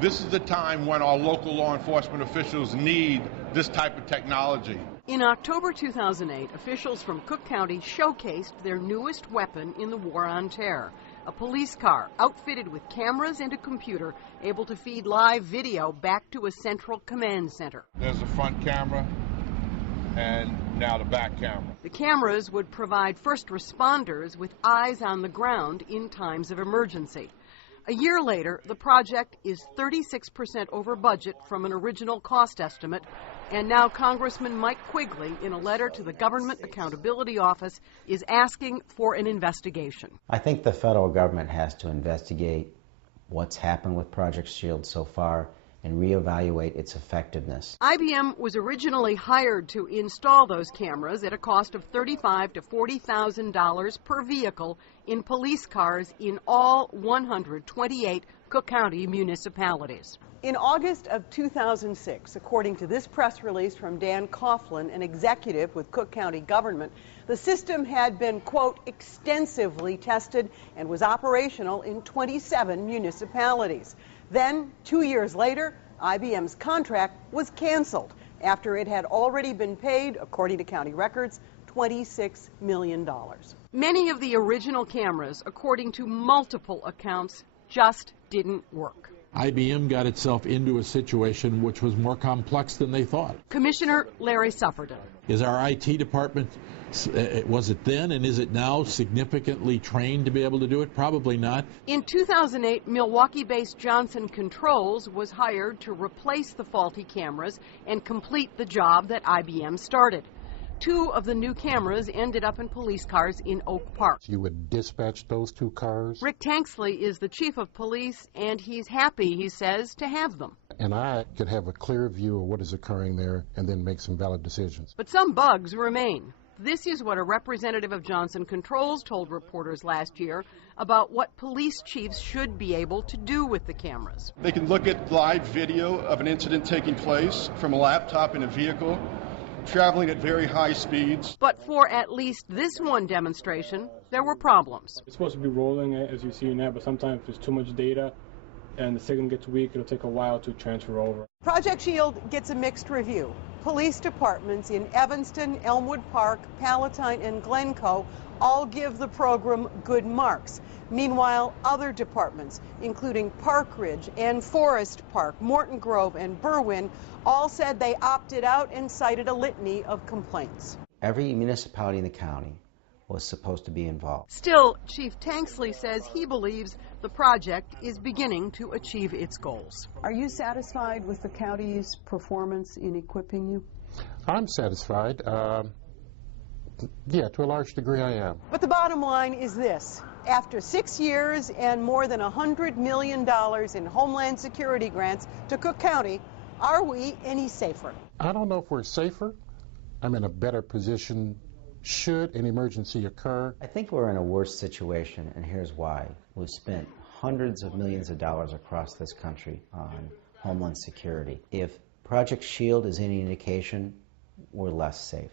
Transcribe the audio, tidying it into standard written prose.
This is the time when our local law enforcement officials need this type of technology. In October 2008, officials from Cook County showcased their newest weapon in the war on terror, a police car outfitted with cameras and a computer able to feed live video back to a central command center. There's the front camera and now the back camera. The cameras would provide first responders with eyes on the ground in times of emergency. A year later, the project is 36% over budget from an original cost estimate, and now Congressman Mike Quigley, in a letter to the Government Accountability Office, is asking for an investigation. I think the federal government has to investigate what's happened with Project SHIELD so far and reevaluate its effectiveness. IBM was originally hired to install those cameras at a cost of $35,000 to $40,000 per vehicle in police cars in all 128 Cook County municipalities. In August of 2006, according to this press release from Dan Coughlin, an executive with Cook County government, the system had been, quote, extensively tested and was operational in 27 municipalities. Then, 2 years later, IBM's contract was canceled after it had already been paid, according to county records, $26 million. Many of the original cameras, according to multiple accounts, just didn't work. IBM got itself into a situation which was more complex than they thought. Commissioner Larry Sufferton. Is our IT department, was it then and is it now significantly trained to be able to do it? Probably not. In 2008, Milwaukee-based Johnson Controls was hired to replace the faulty cameras and complete the job that IBM started. 2 of the new cameras ended up in police cars in Oak Park. You would dispatch those 2 cars? Rick Tanksley is the chief of police, and he's happy, he says, to have them. And I could have a clear view of what is occurring there and then make some valid decisions. But some bugs remain. This is what a representative of Johnson Controls told reporters last year about what police chiefs should be able to do with the cameras. They can look at live video of an incident taking place from a laptop in a vehicle, traveling at very high speeds. But for at least this one demonstration, there were problems. It's supposed to be rolling, as you see now, but sometimes there's too much data and the signal gets weak, it'll take a while to transfer over. Project SHIELD gets a mixed review. Police departments in Evanston, Elmwood Park, Palatine, and Glencoe all give the program good marks. Meanwhile, other departments, including Park Ridge and Forest Park, Morton Grove, and Berwyn, all said they opted out and cited a litany of complaints. Every municipality in the county was supposed to be involved. Still, Chief Tanksley says he believes the project is beginning to achieve its goals. Are you satisfied with the county's performance in equipping you? I'm satisfied. Yeah, to a large degree I am. But the bottom line is this. After 6 years and more than $100 million in Homeland Security grants to Cook County, are we any safer? I don't know if we're safer. I'm in a better position should an emergency occur. I think we're in a worse situation, and here's why. We've spent hundreds of millions of dollars across this country on Homeland Security. If Project SHIELD is any indication, we're less safe.